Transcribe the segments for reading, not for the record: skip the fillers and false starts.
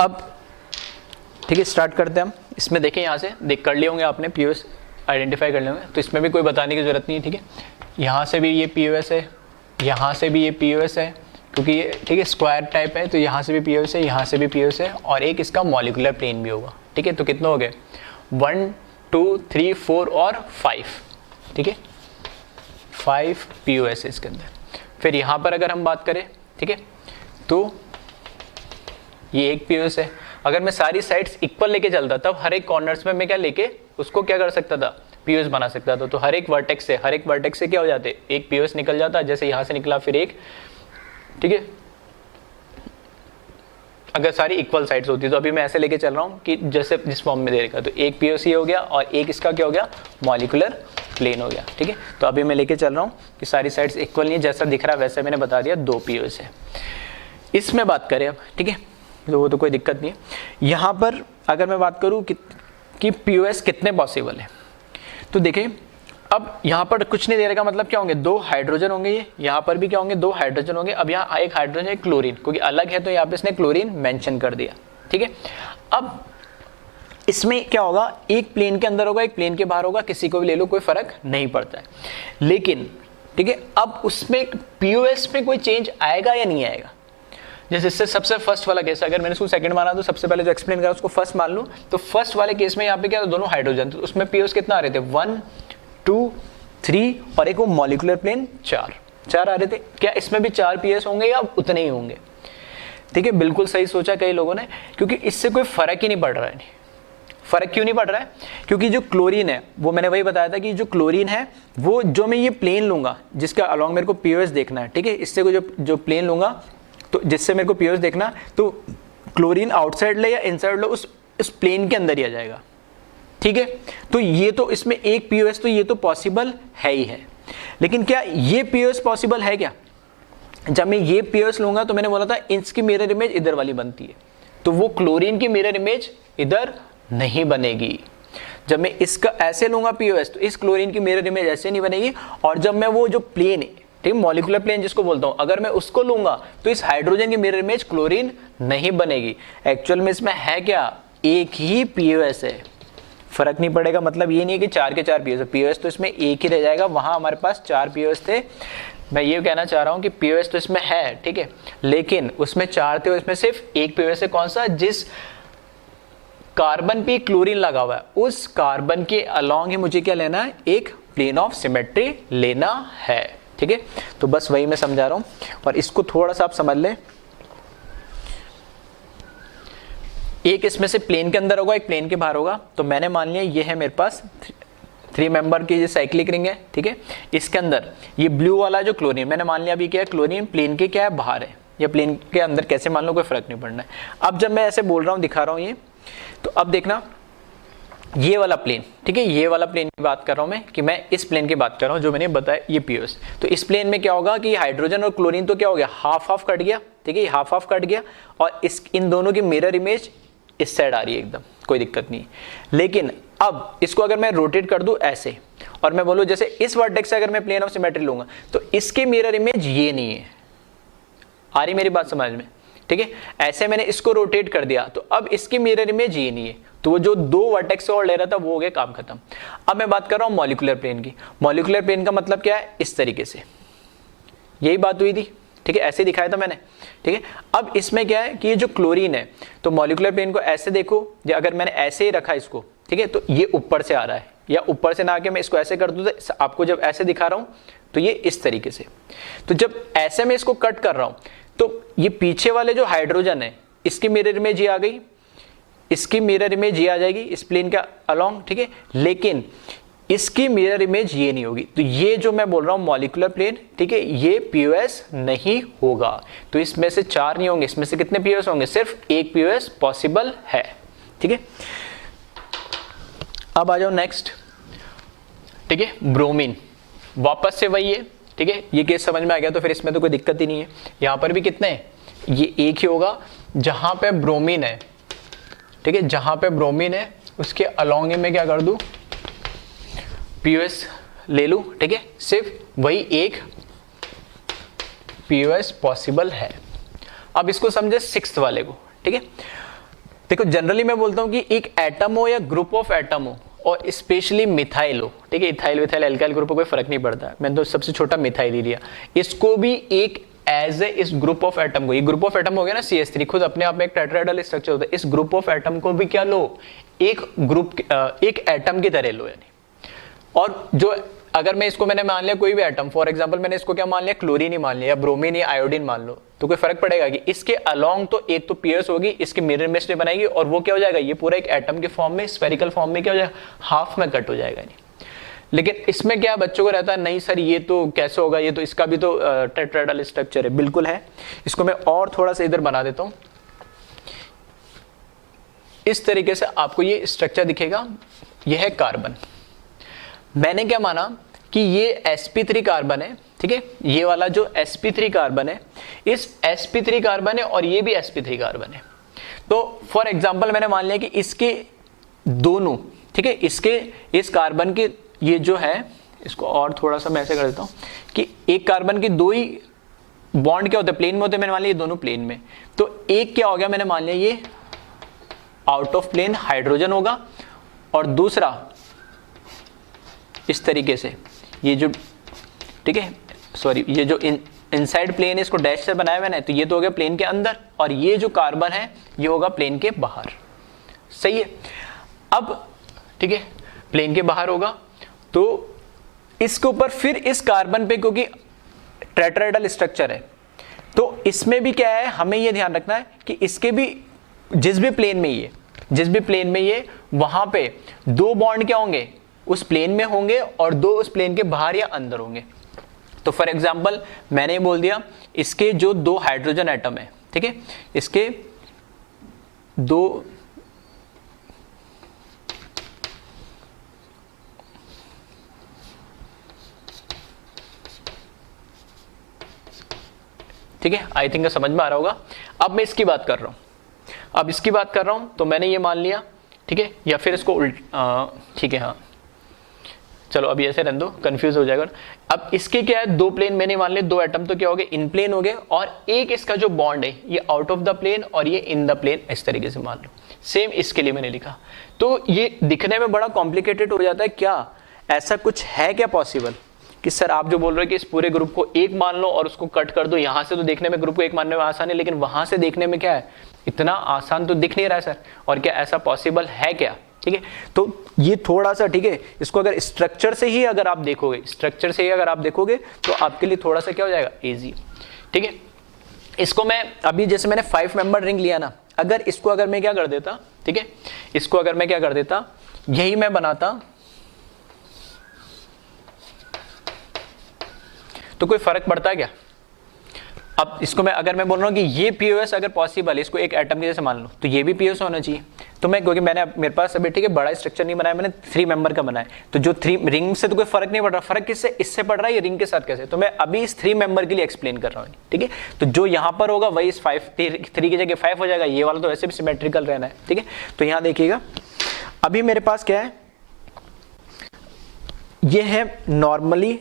अब ठीक है, स्टार्ट करते हैं हम। इसमें देखें, यहाँ से देख कर लिए होंगे आपने, पीओएस आइडेंटिफाई कर लिए होंगे, तो इसमें भी कोई बताने की जरूरत नहीं है। ठीक है, यहाँ से भी ये पीओएस है, यहाँ से भी ये पीओएस है, क्योंकि ये ठीक है स्क्वायर टाइप है, तो यहाँ से भी पीओएस है, यहाँ से भी पीओएस है, और एक इसका मॉलिक्यूलर प्लेन भी होगा। ठीक है, तो कितने हो गए, 1 2 3 4 और 5। ठीक है, 5 पीओएस है इसके अंदर। फिर यहाँ पर अगर हम बात करें, ठीक है, तो ये एक पीओएस है। अगर मैं सारी साइड्स इक्वल लेके चलता तब हर एक कॉर्नर्स में मैं क्या लेके उसको क्या कर सकता था, पीओएस बना सकता था। तो हर एक वर्टेक्स से क्या हो जाते, एक पीओएस निकल जाता, जैसे यहाँ से निकला फिर एक। ठीक है, अगर सारी इक्वल साइड्स होती तो अभी मैं ऐसे लेके चल रहा हूँ कि जैसे जिस फॉर्म में दे रखा, तो एक पीओएस हो गया और एक इसका क्या हो गया, मॉलिक्यूलर प्लेन हो गया। ठीक है, तो अभी मैं लेके चल रहा हूँ कि सारी साइड्स इक्वल नहीं है, जैसा दिख रहा है वैसे मैंने बता दिया, 2 पीओएस है। इसमें बात करें अब, ठीक है, तो वो तो कोई दिक्कत नहीं है। यहाँ पर अगर मैं बात करूँ कि पीओएस कितने पॉसिबल है, तो देखें अब यहाँ पर कुछ नहीं दे रखा, मतलब क्या होंगे, 2 हाइड्रोजन होंगे, ये यहाँ पर भी क्या होंगे, 2 हाइड्रोजन होंगे। अब यहाँ एक हाइड्रोजन एक क्लोरीन, क्योंकि अलग है तो यहाँ पे इसने क्लोरीन मेंशन कर दिया। ठीक है, अब इसमें क्या होगा, एक प्लेन के अंदर होगा, एक प्लेन के बाहर होगा, किसी को भी ले लो कोई फर्क नहीं पड़ता है। लेकिन ठीक है, अब उसमें पीओएस में कोई चेंज आएगा या नहीं आएगा। जैसे इससे सबसे फर्स्ट वाला केस, अगर मैंने उसको सेकंड माना तो सबसे पहले जो एक्सप्लेन करा उसको फर्स्ट मान लूं, तो फर्स्ट वाले केस में यहाँ पे क्या था, दोनों हाइड्रोजन, तो उसमें पीओएस कितना आ रहे थे, 1 2 3 और एक वो मॉलिक्यूलर प्लेन 4 आ रहे थे। क्या इसमें भी 4 पीओएस होंगे या उतने ही होंगे। ठीक है, बिल्कुल सही सोचा कई लोगों ने, क्योंकि इससे कोई फर्क ही नहीं पड़ रहा है। फर्क क्यों नहीं पड़ रहा है, क्योंकि जो क्लोरीन है, वो मैंने वही बताया था कि जो क्लोरीन है वो जो मैं ये प्लेन लूंगा जिसका अलॉन्ग मेरे को पीओएस देखना है। ठीक है, इससे को जो प्लेन लूंगा तो जिससे मेरे को पीओएस देखना, तो क्लोरीन आउटसाइड ले या इनसाइड लो, उस प्लेन के अंदर ही आ जाएगा। ठीक है, तो ये तो इसमें एक पीओएस तो ये तो पॉसिबल है ही है। लेकिन क्या ये पीओएस पॉसिबल है क्या, जब मैं ये पीओएस लूंगा तो मैंने बोला था इसकी मिरर इमेज इधर वाली बनती है, तो वो क्लोरीन की मिरर इमेज इधर नहीं बनेगी। जब मैं इसका ऐसे लूंगा पीओएस तो इस क्लोरीन की मिरर इमेज ऐसे नहीं बनेगी। और जब मैं वो जो प्लेन है, ठीक है, मॉलिक्यूलर प्लेन जिसको बोलता हूं, अगर मैं उसको लूंगा तो इस हाइड्रोजन की मिरर इमेज क्लोरीन नहीं बनेगी। एक्चुअल में इसमें है क्या, एक ही पीओएस है, फर्क नहीं पड़ेगा। मतलब ये नहीं है कि 4 के 4 पीओएस, पीओएस तो इसमें एक ही रह जाएगा। वहां हमारे पास 4 पीओएस थे। मैं ये कहना चाह रहा हूं कि पीओएस तो इसमें है, ठीक है, लेकिन उसमें 4 थे, उसमें सिर्फ एक पीओएस है। कौन सा, जिस कार्बन पे क्लोरीन लगा हुआ है उस कार्बन के अलॉन्ग ही मुझे क्या लेना है, एक प्लेन ऑफ सिमेट्री लेना है। ठीक है, तो बस वही मैं समझा रहा हूं और इसको थोड़ा सा आप समझ लें। एक इसमें से प्लेन के अंदर होगा, एक प्लेन के बाहर होगा। तो मैंने मान लिया ये है मेरे पास 3 मेंबर की ये साइक्लिक रिंग है। ठीक है, इसके अंदर ये ब्लू वाला जो क्लोरीन, मैंने मान लिया अभी क्या है, क्लोरीन प्लेन के क्या है, बाहर है, या प्लेन के अंदर कैसे मान लो, कोई फर्क नहीं पड़ना है। अब जब मैं ऐसे बोल रहा हूं, दिखा रहा हूं ये, तो अब देखना ये वाला प्लेन, ठीक है, ये वाला प्लेन की बात कर रहा हूं मैं, कि मैं इस प्लेन की बात कर रहा हूं जो मैंने बताया ये पीओएस। तो इस प्लेन में क्या होगा कि हाइड्रोजन और क्लोरीन तो क्या हो गया, हाफ हाफ कट गया। ठीक है, हाफ हाफ कट गया और इन दोनों की मिरर इमेज इस साइड आ रही है, एकदम कोई दिक्कत नहीं। लेकिन अब इसको अगर मैं रोटेट कर दूं ऐसे और मैं बोलूं जैसे इस वर्टेक्स से अगर मैं प्लेन ऑफ सिमेट्री लूंगा तो इसकी मिरर इमेज ये नहीं है। आ रही मेरी बात समझ में, ठीक है। ऐसे मैंने इसको रोटेट कर दिया तो अब इसकी मिरर इमेज ये नहीं है, तो वो जो 2 वर्टेक्स और ले रहा था वो हो गया, काम खत्म। अब मैं बात कर रहा हूं मॉलिक्यूलर प्लेन की। मॉलिक्यूलर प्लेन का मतलब क्या है, इस तरीके से, यही बात हुई थी, ठीक है, ऐसे दिखाया था मैंने, ठीक है। अब इसमें क्या है कि ये जो क्लोरीन है, तो मॉलिक्यूलर प्लेन को ऐसे देखो, या अगर मैंने ऐसे ही रखा इसको, ठीक है, तो ये ऊपर से आ रहा है, या ऊपर से ना आके मैं इसको ऐसे कर दूं तो आपको जब ऐसे दिखा रहा हूं तो ये इस तरीके से। तो जब ऐसे मैं इसको कट कर रहा हूं तो ये पीछे वाले जो हाइड्रोजन है इसकी मिरर इमेज ये आ गई, इसकी मिरर इमेज ये आ जाएगी इस प्लेन का अलोंग, ठीक है, लेकिन इसकी मिरर इमेज ये नहीं होगी। तो ये जो मैं बोल रहा हूं मॉलिक्यूलर प्लेन, ठीक है, ये पीओएस नहीं होगा। तो इसमें से 4 नहीं होंगे, इसमें से कितने पीओएस होंगे, सिर्फ एक पीओएस पॉसिबल है, ठीक है। अब आ जाओ नेक्स्ट, ठीक है, ब्रोमीन, वापस से वही है, ठीक है, ये केस समझ में आ गया तो फिर इसमें तो कोई दिक्कत ही नहीं है। यहां पर भी कितने हैं, ये एक ही होगा, जहां पे ब्रोमीन है, ठीक है, जहां पे ब्रोमीन है उसके अलोंग में क्या कर दूं, पीओएस ले लूं, ठीक है, सिर्फ वही एक पीओएस पॉसिबल है। अब इसको समझे 6th वाले को, ठीक है। देखो जनरली मैं बोलता हूँ कि एक एटम हो या ग्रुप ऑफ एटम हो, और स्पेशली मिथाइल हो, ठीक है, इथाइल विथाइल एल्काइल ग्रुप को कोई फर्क नहीं पड़ता, मैंने तो सबसे छोटा मिथाइल ही लिया, इसको भी एक एज ए इस ग्रुप ऑफ एटम को, ये ग्रुप ऑफ एटम हो गया ना CH3, खुद अपने आप में एक टेट्राहेड्रल स्ट्रक्चर होता है, इस ग्रुप ऑफ एटम को भी क्या लो, एक ग्रुप, एक एटम की तरह लो यानी। और जो अगर मैं इसको मैंने मान लिया कोई भी एटम, फॉर एग्जांपल मैंने इसको क्या मान लिया, क्लोरीन ही मान लिया, या ब्रोमीन या आयोडीन मान लो, तो कोई फर्क पड़ेगा कि इसके अलोंग तो एक तो पियर्स होगी, इसके मिरर इमेज ने बनाएगी, और वो क्या हो जाएगा, ये पूरा एक एटम के फॉर्म में, स्फेरिकल फॉर्म में क्या हो जाएगा, हाफ में कट हो जाएगा। नहीं, लेकिन इसमें क्या बच्चों को रहता है, नहीं सर ये तो कैसे होगा, ये तो इसका भी तो टेट्राहेड्रल स्ट्रक्चर है, बिल्कुल है। इसको मैं और थोड़ा सा इधर बना देता हूं, इस तरीके से आपको ये स्ट्रक्चर दिखेगा, ये है कार्बन। मैंने क्या माना कि ये sp3 कार्बन है, ठीक है, ये वाला जो sp3 कार्बन है, इस sp3 कार्बन है और ये भी sp3 कार्बन है। तो फॉर एग्जांपल मैंने मान लिया कि इसके दोनों, ठीक है, इसके इस कार्बन के ये जो है, इसको और थोड़ा सा मैं ऐसे कर देता हूं कि एक कार्बन के दो ही बॉन्ड क्या होते हैं, प्लेन में होते हैं, मैंने मान लिया ये दोनों प्लेन में, तो एक क्या हो गया, मैंने मान लिया ये आउट ऑफ प्लेन हाइड्रोजन होगा, और दूसरा इस तरीके से ये जो, ठीक है, सॉरी, ये जो इनसाइड प्लेन है इसको डैश से बनाया मैंने, तो ये तो हो गया प्लेन के अंदर, और ये जो कार्बन है ये होगा प्लेन के बाहर। सही है, अब ठीक है, प्लेन के बाहर होगा, तो इसके ऊपर फिर इस कार्बन पे, क्योंकि टेट्राहेड्रल स्ट्रक्चर है, तो इसमें भी क्या है, हमें ये ध्यान रखना है कि इसके भी जिस भी प्लेन में ये वहां पे दो बॉन्ड क्या होंगे, उस प्लेन में होंगे, और दो उस प्लेन के बाहर या अंदर होंगे। तो फॉर एग्जांपल मैंने बोल दिया इसके जो दो हाइड्रोजन एटम है, ठीक है, इसके दो ठीक है, आई थिंक समझ में आ रहा होगा। अब मैं इसकी बात कर रहा हूं, तो मैंने ये मान लिया, ठीक है, या फिर इसको ठीक है, हाँ चलो अभी ऐसे रहने दो, कंफ्यूज हो जाएगा। अब इसके क्या है, दो प्लेन मैंने मान लिए, दो एटम तो क्या हो गए, इन प्लेन हो गए, और एक इसका जो बॉन्ड है ये आउट ऑफ द प्लेन और ये इन द प्लेन, इस तरीके से मान लो। सेम इसके लिए मैंने लिखा, तो ये दिखने में बड़ा कॉम्प्लिकेटेड हो जाता है, क्या ऐसा कुछ है क्या पॉसिबल कि सर आप जो बोल रहे हो कि इस पूरे ग्रुप को एक मान लो और उसको कट कर दो, यहां से तो देखने में ग्रुप को एक मानने में आसान है, लेकिन वहां से देखने में क्या है, इतना आसान तो दिख नहीं रहा है सर, और क्या ऐसा पॉसिबल है क्या, ठीक है। तो ये थोड़ा सा, ठीक है, इसको अगर स्ट्रक्चर से ही अगर आप देखोगे तो आपके लिए थोड़ा सा क्या हो जाएगा, इजी, ठीक है। इसको मैं अभी जैसे मैंने 5 मेंबर रिंग लिया ना, अगर इसको अगर मैं क्या कर देता, ठीक है, इसको अगर मैं क्या कर देता, यही मैं बनाता, तो कोई फर्क पड़ता है क्या। अब इसको मैं अगर मैं बोल रहा हूं कि ये पीओएस अगर पॉसिबल है, इसको एक एटम के जैसे मान लो, तो ये भी पीओएस होना चाहिए। तो मैं, क्योंकि मैंने मेरे पास अभी ठीक है बड़ा स्ट्रक्चर नहीं बनाया, मैंने 3 मेंबर का बनाया, तो जो 3 रिंग से तो कोई फर्क नहीं पड़ रहा, फर्क किससे, इससे पड़ रहा है, ये रिंग के साथ कैसे, तो मैं अभी इस 3 मेंबर के लिए एक्सप्लेन कर रहा हूँ, ठीक है। तो जो यहाँ पर होगा वही इस 3 की जगह 5 हो जाएगा, ये वाला तो वैसे भी सिमेट्रिकल रहना है, ठीक है। तो यहाँ देखिएगा, अभी मेरे पास क्या है, ये है नॉर्मली,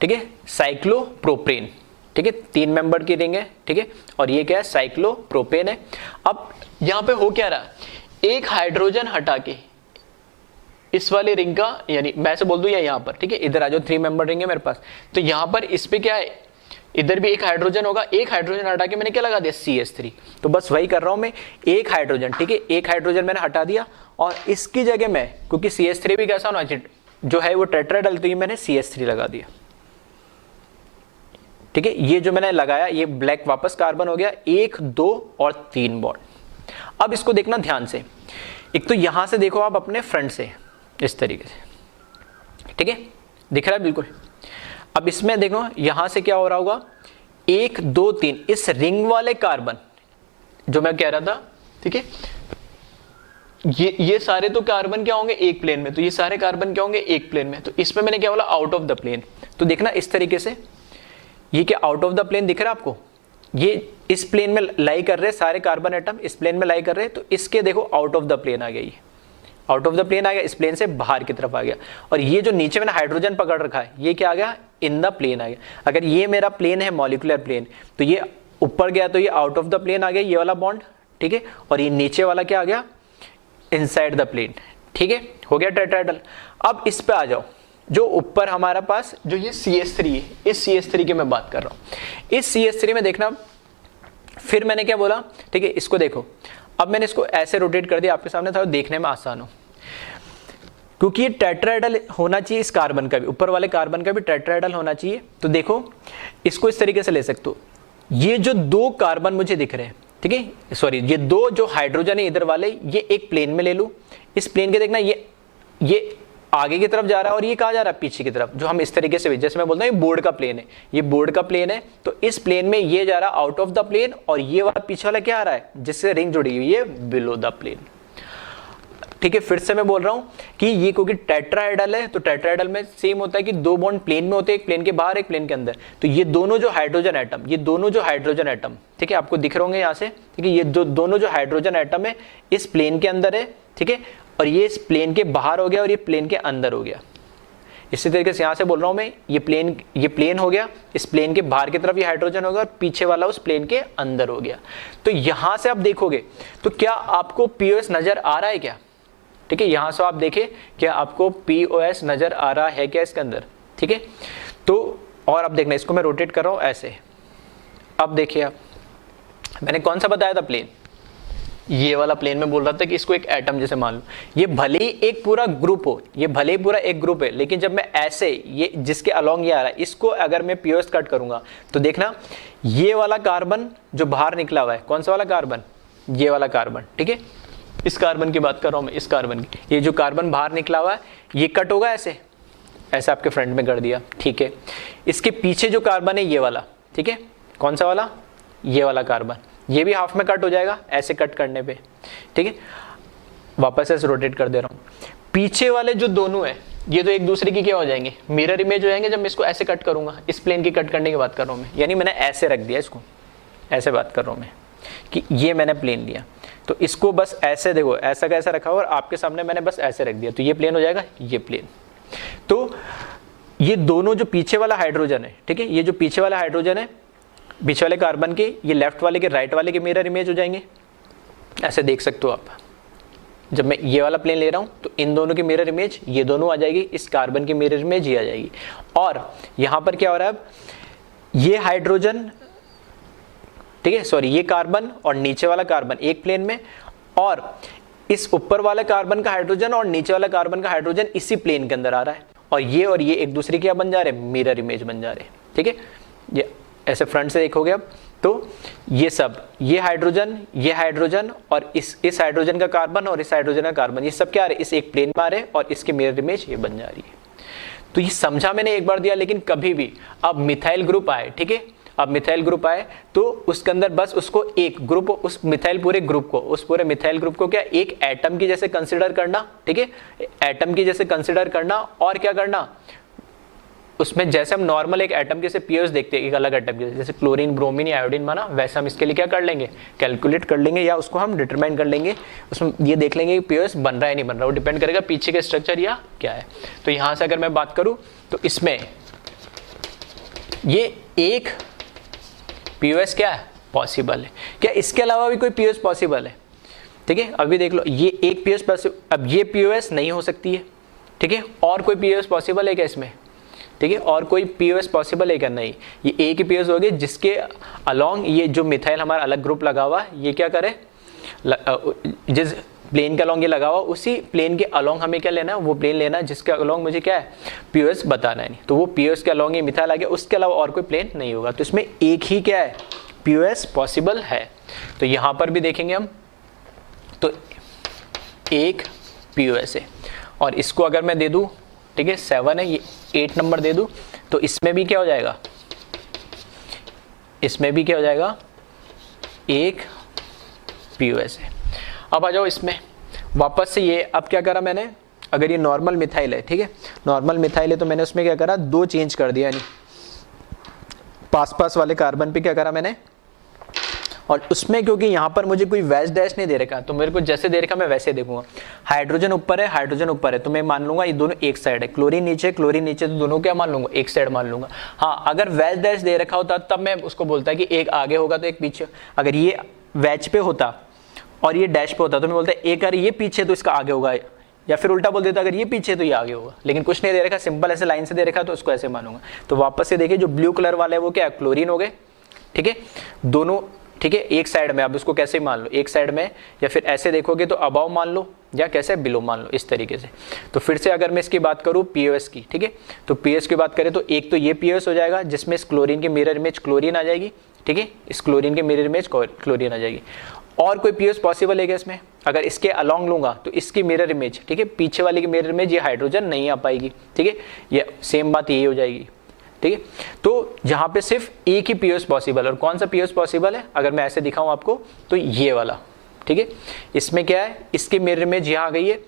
ठीक है, साइक्लोप्रोपेन, ठीक है, 3 मेंबर की रिंग है, ठीक है, और ये क्या है, साइक्लोप्रोपेन है। अब यहां पे हो क्या रहा, एक हाइड्रोजन हटा के इस वाली रिंग का, यानी मैं से बोल दूं या यहां पर, ठीक है, इधर आ जाओ, 3 मेंबर रिंग है मेरे पास, तो यहां पर इस पे क्या है, इधर भी एक हाइड्रोजन होगा, एक हाइड्रोजन हटा के मैंने क्या लगा दिया, CH3। तो बस वही कर रहा हूं मैं, एक हाइड्रोजन, ठीक है, एक हाइड्रोजन मैंने हटा दिया, और इसकी जगह मैं, क्योंकि CH3 भी कैसा होना चाहिए, जो है वो टेट्राहेड्रल, तो ये मैंने CH3 लगा दिया, ठीक है। ये जो मैंने लगाया, ये ब्लैक वापस कार्बन हो गया, 1 2 और 3 बॉन्ड। अब इसको देखना ध्यान से, एक तो यहां से देखो आप अपने फ्रंट से इस तरीके से, ठीक है, दिख रहा है बिल्कुल। अब इसमें देखो यहां से क्या हो रहा होगा, 1 2 3, इस रिंग वाले कार्बन जो मैं कह रहा था, ठीक है, ये सारे तो कार्बन क्या होंगे, एक प्लेन में, तो ये सारे कार्बन क्या होंगे, एक प्लेन में, तो इसमें मैंने क्या बोला, आउट ऑफ द प्लेन। तो देखना इस तरीके से, ये क्या आउट ऑफ द प्लेन दिख रहा है आपको, ये इस प्लेन में लाई कर रहे, सारे कार्बन एटम इस प्लेन में लाई कर रहे हैं, तो इसके देखो आउट ऑफ द प्लेन आ गया, ये आउट ऑफ द प्लेन आ गया, इस प्लेन से बाहर की तरफ आ गया। और ये जो नीचे मैंने हाइड्रोजन पकड़ रखा है, ये क्या आ गया, इन द प्लेन आ गया। अगर ये मेरा प्लेन है मॉलिक्यूलर प्लेन, तो ये ऊपर गया तो ये आउट ऑफ द प्लेन आ गया, ये वाला बॉन्ड, ठीक है, और ये नीचे वाला क्या आ गया, इनसाइड द प्लेन, ठीक है, हो गया टेट्राहेड्रल। अब इस पे आ जाओ, जो ऊपर हमारा पास जो ये CH3 है, इस CH3 की मैं बात कर रहा हूं। इस CH3 में देखना, फिर मैंने क्या बोला, ठीक है, इसको देखो, अब मैंने इसको ऐसे रोटेट कर दिया आपके सामने था, देखने में आसान हो, क्योंकि ये टेट्राहेड्रल होना चाहिए इस कार्बन का भी, ऊपर वाले कार्बन का भी टेट्राहेड्रल होना चाहिए। तो देखो इसको इस तरीके से ले सकते हो, ये जो दो कार्बन मुझे दिख रहे हैं, ठीक है, सॉरी, ये दो जो हाइड्रोजन है इधर वाले, ये एक प्लेन में ले लूं, इस प्लेन के देखना ये आगे की तरफ जा रहा है और ये कहाँ जा रहा है, पीछे की तरफ, जो हम इस तरीके से भी, जैसे मैं बोलता हूँ ये बोर्ड का प्लेन है, ये बोर्ड का प्लेन है, तो इस प्लेन में ये जा रहा है आउट ऑफ द प्लेन, और ये वाला पीछे वाला क्या आ रहा है, जिससे रिंग जुड़ी हुई है, बिलो द प्लेन, ठीक है। फिर से मैं बोल रहा हूं कि ये क्योंकि टेट्राहेड्रल है, तो टेट्राहेड्रल में सेम होता है कि दो बॉन्ड प्लेन में होते हैं, एक प्लेन के बाहर एक प्लेन के अंदर, तो ये दोनों जो हाइड्रोजन एटम, ये दोनों जो हाइड्रोजन एटम, ठीक है, आपको दिख रहे होंगे यहाँ से, ठीक है, ये जो दोनों जो हाइड्रोजन एटम है इस प्लेन के अंदर है, ठीक है, और ये इस प्लेन के बाहर हो गया और ये प्लेन के अंदर हो गया। इसी तरीके से यहाँ से बोल रहा हूँ मैं, ये प्लेन हो गया, इस प्लेन के बाहर की तरफ ये हाइड्रोजन होगा और पीछे वाला उस प्लेन के अंदर हो गया। तो यहाँ से आप देखोगे तो क्या आपको POS नजर आ रहा है क्या, ठीक है, यहां से आप देखें क्या आपको POS नजर आ रहा है क्या इसके अंदर, ठीक है। तो और अब देखना, इसको मैं रोटेट कर रहा हूं ऐसे, अब देखिए आप, मैंने कौन सा बताया था प्लेन, ये वाला प्लेन में बोल रहा था कि इसको एक एटम जैसे मान लो, ये भले ही एक पूरा ग्रुप हो, ये भले ही पूरा एक ग्रुप है, लेकिन जब मैं ऐसे ये जिसके अलोंग ये आ रहा है, इसको अगर मैं POS कट करूंगा तो देखना ये वाला कार्बन जो बाहर निकला हुआ है, कौन सा वाला कार्बन, ये वाला कार्बन, ठीक है, इस कार्बन की बात कर रहा हूं मैं, इस कार्बन की, ये जो कार्बन बाहर निकला हुआ है ये कट होगा ऐसे, ऐसे आपके फ्रंट में कर दिया, ठीक है। इसके पीछे जो कार्बन है ये वाला, ठीक है, कौन सा वाला, ये वाला कार्बन, ये भी हाफ में कट हो जाएगा ऐसे कट करने पे, ठीक है। वापस ऐसे रोटेट कर दे रहा हूं, पीछे वाले जो दोनों है ये तो एक दूसरे की क्या हो जाएंगे, मिरर इमेज हो जाएंगे जब मैं इसको ऐसे कट करूंगा, इस प्लेन की कट करने की बात कर रहा हूं मैं, यानी मैंने ऐसे रख दिया इसको, ऐसे बात कर रहा हूं मैं कि ये मैंने प्लेन लिया, तो इसको बस ऐसे देखो, ऐसा कैसा रखा हुआ और आपके सामने मैंने बस ऐसे रख दिया, तो ये प्लेन हो जाएगा, ये प्लेन। तो ये दोनों जो पीछे वाला हाइड्रोजन है, ठीक है, ये जो पीछे वाला हाइड्रोजन है, पीछे वाले कार्बन के, ये लेफ्ट वाले के राइट वाले के मिरर इमेज हो जाएंगे, ऐसे देख सकते हो आप। जब मैं ये वाला प्लेन ले रहा हूं तो इन दोनों की मिरर इमेज ये दोनों आ जाएगी, इस कार्बन की मिरर इमेज ये आ जाएगी। और यहां पर क्या हो रहा है, अब ये हाइड्रोजन, ठीक है, सॉरी, ये कार्बन और नीचे वाला कार्बन एक प्लेन में, और इस ऊपर वाले कार्बन का हाइड्रोजन और नीचे वाला कार्बन का हाइड्रोजन इसी प्लेन के अंदर आ रहा है, और ये एक दूसरे क्या बन जा रहे हैं, मिरर इमेज बन जा रहे हैं, ठीक है। ये ऐसे फ्रंट से देखोगे अब तो ये सब, ये हाइड्रोजन और इस हाइड्रोजन का कार्बन और इस हाइड्रोजन का कार्बन, ये सब क्या आ रहे हैं, इस एक प्लेन में आ रहे हैं और इसके मिरर इमेज ये बन जा रही है। तो ये समझा मैंने एक बार दिया, लेकिन कभी भी अब मिथाइल ग्रुप आए, ठीक है, अब मिथाइल ग्रुप आए तो उसके अंदर बस उसको एक ग्रुप, उस मिथाइल पूरे ग्रुप को, उस पूरे मिथाइल ग्रुप को क्या एक एटम की जैसे कंसीडर करना, ठीक है, एटम की जैसे कंसीडर करना, और क्या करना उसमें, जैसे हम नॉर्मल एक एटम के से POS देखते हैं एक अलग एटम के, जैसे क्लोरीन, ब्रोमीन या आयोडीन माना, वैसे हम इसके लिए क्या कर लेंगे, कैलकुलेट कर लेंगे या उसको हम डिटरमाइन कर लेंगे, उसमें ये देख लेंगे कि POS बन रहा है नहीं बन रहा, वो डिपेंड करेगा पीछे के स्ट्रक्चर या क्या है। तो यहां से अगर मैं बात करूं तो इसमें ये एक POS क्या है, पॉसिबल है क्या, इसके अलावा भी कोई POS पॉसिबल है, ठीक है। अभी देख लो, ये एक POS पॉसिबल, अब ये POS नहीं हो सकती है, ठीक है, और कोई POS पॉसिबल है क्या इसमें, ठीक है, और कोई POS पॉसिबल है क्या, नहीं, ये एक ही POS होगी जिसके अलोंग ये जो मिथाइल हमारा अलग ग्रुप लगा हुआ ये क्या करे, जिस प्लेन के अलोंग ये लगा हुआ उसी प्लेन के अलोंग हमें क्या लेना है, वो प्लेन लेना है जिसके अलोंग मुझे क्या है POS बताना है, नहीं तो वो POS के अलोंग ये मिथाइल आ गया, उसके अलावा और कोई प्लेन नहीं होगा, तो इसमें एक ही क्या है POS पॉसिबल है। तो यहां पर भी देखेंगे हम, तो एक POS है, और इसको अगर मैं दे दूं, ठीक है, 7 है, ये 8 नंबर दे दूं, तो इसमें भी क्या हो जाएगा, इसमें भी क्या हो जाएगा, एक POS है। अब आ जाओ इसमें वापस से, ये अब क्या करा मैंने, अगर ये नॉर्मल मिथाइल है, ठीक है, नॉर्मल मिथाइल है, तो मैंने उसमें क्या करा, 2 चेंज कर दिया, यानी पास वाले कार्बन पे क्या करा मैंने, और उसमें क्योंकि यहाँ पर मुझे कोई वैज डैश नहीं दे रखा, तो मेरे को जैसे दे रखा मैं वैसे देखूंगा, हाइड्रोजन ऊपर है, हाइड्रोजन ऊपर है, तो मैं मान लूंगा ये दोनों एक साइड है, क्लोरीन नीचे तो दोनों क्या मान लूंगा, एक साइड मान लूंगा। हाँ, अगर वैज डैश दे रखा होता तब मैं उसको बोलता कि एक आगे होगा तो एक पीछे, अगर ये वैज पे होता और ये डैश पे होता तो मैं बोलता एक अगर ये पीछे तो इसका आगे होगा, या फिर उल्टा बोल देता अगर ये पीछे तो ये आगे होगा, लेकिन कुछ नहीं दे रखा, सिंपल ऐसे लाइन से दे रखा तो उसको ऐसे मानूंगा। तो वापस से देखिए जो ब्लू कलर वाला है वो क्या है, क्लोरीन हो गए, ठीक है, दोनों, ठीक है, एक साइड में। आप इसको कैसे मान लो, एक साइड में, या फिर ऐसे देखोगे तो अबाव मान लो, या कैसे बिलो मान लो, इस तरीके से। तो फिर से अगर मैं इसकी बात करूं पीओएस की, ठीक है, तो पीओएस की बात करें तो एक तो ये पीओएस हो जाएगा जिसमें इस क्लोरीन के मिरर इमेज क्लोरीन आ जाएगी, ठीक है, इस क्लोरीन के मिरर इमेज क्लोरीन आ जाएगी। और कोई पीओएस पॉसिबल है क्या इसमें, अगर इसके अलोंग लूंगा तो इसकी मिरर इमेज, ठीक है, पीछे वाले की मिरर इमेज ये हाइड्रोजन नहीं आ पाएगी, ठीक है, ये सेम बात यही हो जाएगी, ठीक है। तो यहाँ पे सिर्फ एक ही पीओएस पॉसिबल है, और कौन सा पीओएस पॉसिबल है, अगर मैं ऐसे दिखाऊं आपको तो ये वाला, ठीक है। इसमें क्या है, इसके मिरर इमेज यहाँ आ गई है,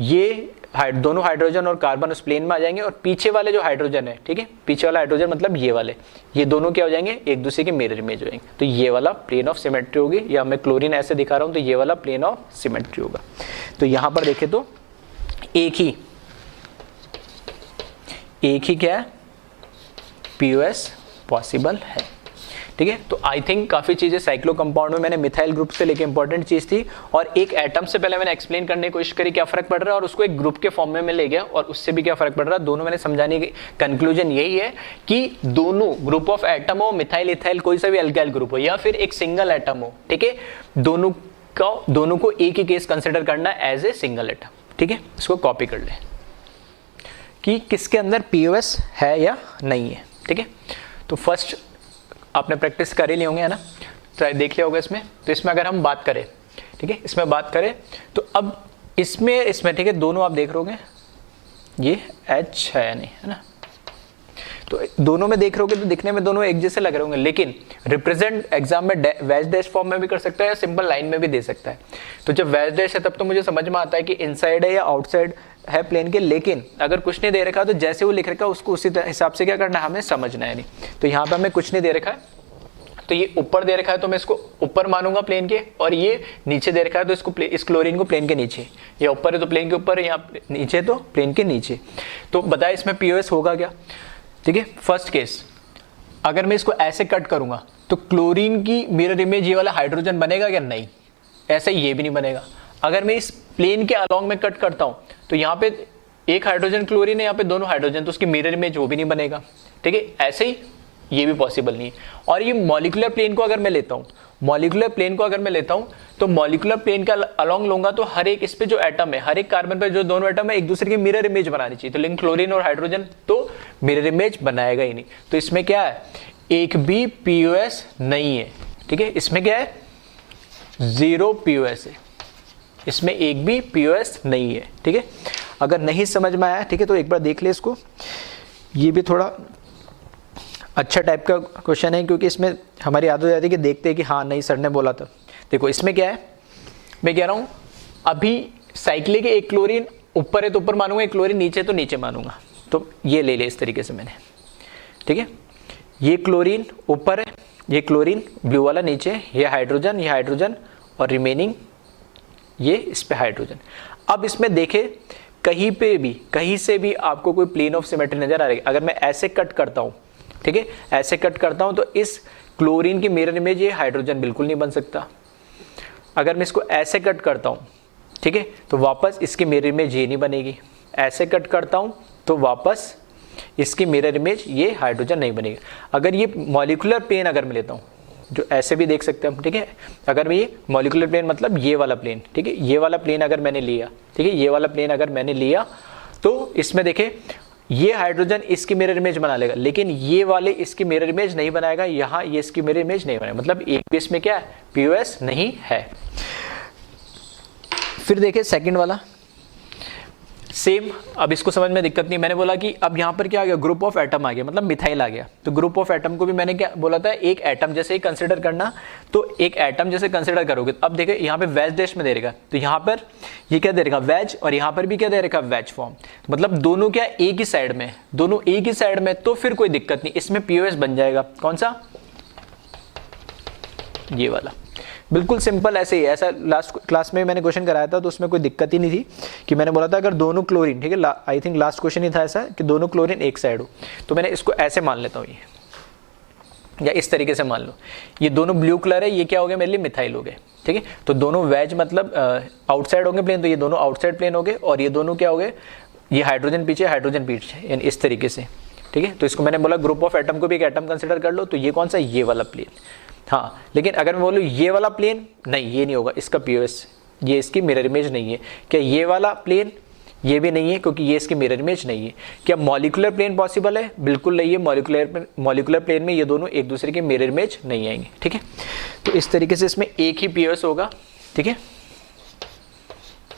ये दोनों हाइड्रोजन और कार्बन उस प्लेन में आ जाएंगे, और पीछे वाले जो हाइड्रोजन है, ठीक है, पीछे वाला हाइड्रोजन मतलब ये वाले, ये दोनों क्या हो जाएंगे, एक दूसरे के मिरर इमेज हो जाएंगे। तो ये वाला प्लेन ऑफ सिमेट्री होगी, या मैं क्लोरीन ऐसे दिखा रहा हूँ तो ये वाला प्लेन ऑफ सिमेट्री होगा। तो यहाँ पर देखें तो एक ही क्या है, पीओएस पॉसिबल है, ठीक है। तो आई थिंक काफी चीजें साइक्लो कंपाउंड में मैंने मिथाइल ग्रुप से लेके इंपॉर्टेंट चीज थी, और एक एटम से पहले मैंने एक्सप्लेन करने की कोशिश करी क्या फर्क पड़ रहा है, और उसको एक ग्रुप के फॉर्म में मैं ले गया और उससे भी क्या फर्क पड़ रहा है। दोनों मैंने समझाने की कंक्लूजन यही है कि दोनों ग्रुप ऑफ एटम हो, मिथाइल इथाइल कोई सा भी अल्काइल ग्रुप हो, या फिर एक सिंगल एटम हो, ठीक है, दोनों को एक ही केस कंसिडर करना एज ए सिंगल एटम, ठीक है। इसको कॉपी कर ले कि किसके अंदर पीओएस है या नहीं है, ठीक है। तो फर्स्ट आपने प्रैक्टिस कर ही लिए होंगे, है ना, ट्राई देख लिया होगा इसमें। तो इसमें अगर हम बात करें, ठीक है, इसमें बात करें तो अब इसमें ठीक है, दोनों आप देख रहे होंगे ये H है या नहीं, है ना, तो दोनों में देख रहे होगे तो दिखने में दोनों एक जैसे लग रहे होंगे, लेकिन रिप्रेजेंट एग्जाम में वैज डैश फॉर्म में भी कर सकता है या सिंपल लाइन में भी दे सकता है। तो जब वैज डैश है तब तो मुझे समझ में आता है कि इनसाइड है या आउटसाइड है प्लेन के, लेकिन अगर कुछ नहीं दे रखा तो जैसे वो लिख रखा उसको उसी हिसाब से क्या करना है, हमें समझना है। नहीं तो यहाँ पे हमें कुछ नहीं दे रखा है, तो ये ऊपर दे रखा है तो मैं इसको ऊपर मानूंगा प्लेन के, और ये नीचे दे रखा है तो इसको इस क्लोरीन को प्लेन के नीचे, या ऊपर है तो प्लेन के ऊपर, या नीचे तो प्लेन के नीचे। तो बताए इसमें पीओएस होगा क्या, ठीक है। फर्स्ट केस अगर मैं इसको ऐसे कट करूंगा तो क्लोरीन की मिरर इमेज ये वाला हाइड्रोजन बनेगा क्या, नहीं, ऐसे ये भी नहीं बनेगा। अगर मैं इस प्लेन के अलोंग में कट करता हूं तो यहाँ पे एक हाइड्रोजन क्लोरीन है, यहाँ पे दोनों हाइड्रोजन, तो उसकी मिरर इमेज वो भी नहीं बनेगा, ठीक है। ऐसे ही ये भी पॉसिबल नहीं है। और ये मॉलिक्यूलर प्लेन को अगर मैं लेता हूँ, तो मॉलिक्यूलर प्लेन का अलोंग लूंगा तो हर एक इस पे जो एटम है, हर एक कार्बन पे जो दोनों एटम है एक दूसरे की मिरर इमेज बनानी चाहिए, तो लेकिन क्लोरीन और हाइड्रोजन तो मिरर इमेज बनाएगा ही नहीं। तो इसमें क्या है, एक भी पीओएस नहीं है, ठीक है। इसमें क्या है, 0 पीओएस है, इसमें एक भी पीओएस नहीं है, ठीक है। अगर नहीं समझ में आया, ठीक है, तो एक बार देख ले इसको, ये भी थोड़ा अच्छा टाइप का क्वेश्चन है, क्योंकि इसमें हमारी आदत हो जाती है कि देखते हैं कि हाँ नहीं सर ने बोला था। देखो इसमें क्या है, मैं कह रहा हूँ अभी साइक्लिक एक क्लोरीन ऊपर है तो ऊपर मानूंगा, एक क्लोरीन नीचे तो नीचे मानूंगा, तो ये ले ले इस तरीके से मैंने, ठीक है। ये क्लोरीन ऊपर है, ये क्लोरीन ब्लू वाला नीचे, ये हाइड्रोजन और रिमेनिंग ये इस पे हाइड्रोजन। अब इसमें देखे कहीं से भी आपको कोई प्लेन ऑफ सिमेट्री नजर आ रही है। अगर मैं ऐसे कट करता हूँ, ठीक है, ऐसे कट करता हूं तो इस क्लोरीन की मिरर इमेज ये हाइड्रोजन बिल्कुल नहीं बन सकता। अगर मैं इसको ऐसे कट करता हूं, ठीक है, तो वापस इसकी मिरर इमेज ये नहीं बनेगी। ऐसे कट करता हूं तो वापस इसकी मिरर इमेज ये हाइड्रोजन नहीं बनेगी। अगर ये मॉलिक्यूलर प्लेन अगर मैं लेता हूं, जो ऐसे भी देख सकते हैं हम, ठीक है, अगर मैं ये मॉलिक्यूलर प्लेन मतलब ये वाला प्लेन, ठीक है, ये वाला प्लेन अगर मैंने लिया, ठीक है, ये वाला प्लेन अगर मैंने लिया तो इसमें देखें ये हाइड्रोजन इसकी मिरर इमेज बना लेगा, लेकिन ये वाले इसकी मिरर इमेज नहीं बनाएगा, यहाँ ये इसकी मिरर इमेज नहीं बनाएगा, मतलब एक भी इसमें क्या है, पीओएस नहीं है। फिर देखिए सेकंड वाला सेम, अब इसको समझ में दिक्कत नहीं। मैंने बोला कि अब यहाँ पर क्या आ गया, ग्रुप ऑफ एटम आ गया, मतलब मिथाइल आ गया। तो ग्रुप ऑफ एटम को भी मैंने क्या बोला था, एक एटम जैसे ही कंसिडर करना, तो एक एटम जैसे कंसिडर करोगे। अब देखिए यहाँ पे वेज डैश में दे रहेगा, तो यहाँ पर ये क्या दे रहेगा, वेज, और यहाँ पर भी क्या दे रहेगा, वेज फॉर्म, मतलब दोनों क्या एक ही साइड में, दोनों एक ही साइड में, तो फिर कोई दिक्कत नहीं, इसमें पीओएस बन जाएगा। कौन सा, ये वाला, बिल्कुल सिंपल ऐसे ही। ऐसा लास्ट क्लास में मैंने क्वेश्चन कराया था तो उसमें कोई दिक्कत ही नहीं थी कि मैंने बोला था अगर दोनों क्लोरीन, ठीक है, आई थिंक लास्ट क्वेश्चन ही था ऐसा कि दोनों क्लोरीन एक साइड हो, तो मैंने इसको ऐसे मान लेता हूँ, ये या इस तरीके से मान लो ये दोनों ब्लू कलर है, ये क्या हो गया मेरे लिए मिथाइल हो गए, ठीक है। तो दोनों वेज मतलब आउटसाइड होंगे प्लेन, तो ये दोनों आउटसाइड प्लेन हो गए, और ये दोनों क्या हो गए, ये हाइड्रोजन पीछे हाइड्रोजन पीछे, यानी इस तरीके से, ठीक है। तो इसको मैंने बोला ग्रुप ऑफ एटम को भी एक एटम कंसिडर कर लो, तो ये कौन सा, ये वाला प्लेन। हाँ, लेकिन अगर मैं बोलूँ ये वाला प्लेन, नहीं ये नहीं होगा, इसका पीओएस, ये इसकी मिरर इमेज नहीं है। क्या ये वाला प्लेन, ये भी नहीं है क्योंकि ये इसकी मिरर इमेज नहीं है। क्या मॉलिक्यूलर प्लेन पॉसिबल है, बिल्कुल नहीं है। मॉलिक्यूलर प्लेन में ये दोनों एक दूसरे के मिरर इमेज नहीं आएंगे, ठीक है। तो इस तरीके से इसमें एक ही पीओएस होगा, ठीक है,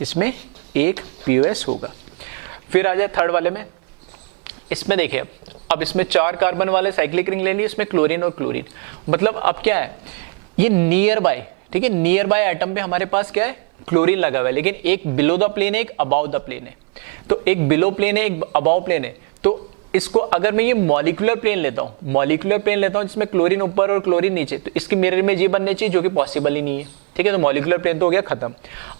इसमें एक पीओएस होगा। फिर आ जाए थर्ड वाले में, इसमें देखिए अब इसमें 4 कार्बन वाले साइक्लिक रिंग ले लिए, इसमें क्लोरीन और क्लोरीन, मतलब अब क्या है, ये नियर बाय, ठीक है, नियर बाय एटम पे हमारे पास क्या है, क्लोरीन लगा हुआ है, लेकिन एक बिलो द प्लेन है, एक अबाउ द प्लेन है। तो एक बिलो प्लेन है, एक अबाउ प्लेन है। तो इसको अगर मैं ये मॉलिक्यूलर प्लेन लेता हूं, मॉलिक्यूलर प्लेन लेता हूं जिसमें क्लोरीन ऊपर और क्लोरीन नीचे, तो इसकी मिरर इमेज ये बननी चाहिए, जो कि पॉसिबल ही नहीं है, ठीक है। तो मॉलिक्यूलर प्लेन तो हो गया खत्म।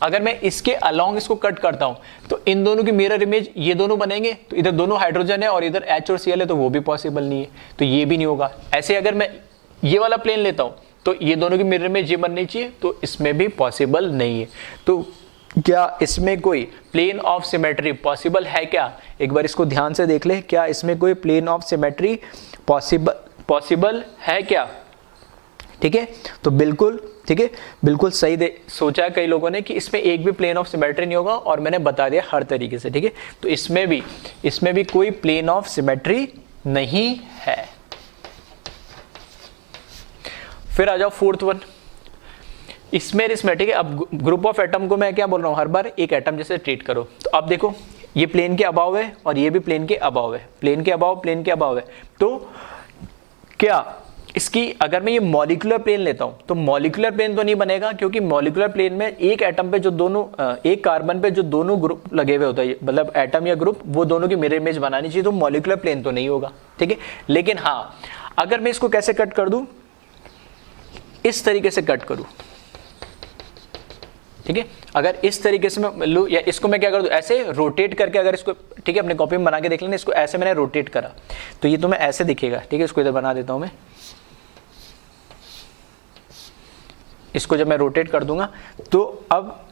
अगर मैं इसके अलोंग इसको कट करता हूं, तो इन दोनों की मिरर इमेज ये दोनों बनेंगे, तो इधर दोनों हाइड्रोजन है और इधर H और Cl है, तो वो भी पॉसिबल नहीं है, तो ये भी नहीं होगा। ऐसे अगर मैं ये वाला प्लेन लेता हूं, तो ये दोनों की मिरर इमेज ये बननी चाहिए, तो इसमें भी पॉसिबल नहीं है। तो क्या इसमें कोई प्लेन ऑफ सिमेट्री पॉसिबल है क्या, एक बार इसको ध्यान से देख ले, क्या इसमें कोई प्लेन ऑफ सिमेट्री पॉसिबल है क्या, ठीक है। तो बिल्कुल, ठीक है, बिल्कुल सही सोचा है कई लोगों ने कि इसमें एक भी प्लेन ऑफ सिमेट्री नहीं होगा, और मैंने बता दिया हर तरीके से, ठीक है। तो इसमें भी कोई प्लेन ऑफ सिमेट्री नहीं है। फिर आ जाओ फोर्थ वन, इसमें ठीक है। अब ग्रुप ऑफ एटम को मैं क्या बोल रहा हूं, हर बार एक एटम जैसे ट्रीट करो। तो अब देखो ये प्लेन के अबाव है और ये भी प्लेन के अबाव है, प्लेन के अबाव है। तो क्या इसकी अगर मैं ये मॉलिक्यूलर प्लेन लेता हूं, तो मॉलिक्यूलर प्लेन तो नहीं बनेगा, क्योंकि मॉलिक्यूलर प्लेन में एक एटम पे जो दोनों, एक कार्बन पे जो दोनों ग्रुप लगे हुए होता है, मतलब एटम या ग्रुप, वो दोनों की मिरर इमेज बनानी चाहिए, तो मॉलिक्यूलर प्लेन तो नहीं होगा, ठीक है। लेकिन हाँ, अगर मैं इसको कैसे कट कर दूं, इस तरीके से कट करूं, ठीक है। अगर इस तरीके से मैं लूं, या इसको मैं क्या कर दूं, ऐसे रोटेट करके, अगर इसको, ठीक है, अपने कॉपी में बना के देख लेना, इसको ऐसे मैंने रोटेट करा, तो ये तुम्हें ऐसे दिखेगा, ठीक है। इसको इधर बना देता हूं मैं, इसको जब मैं रोटेट कर दूंगा, तो अब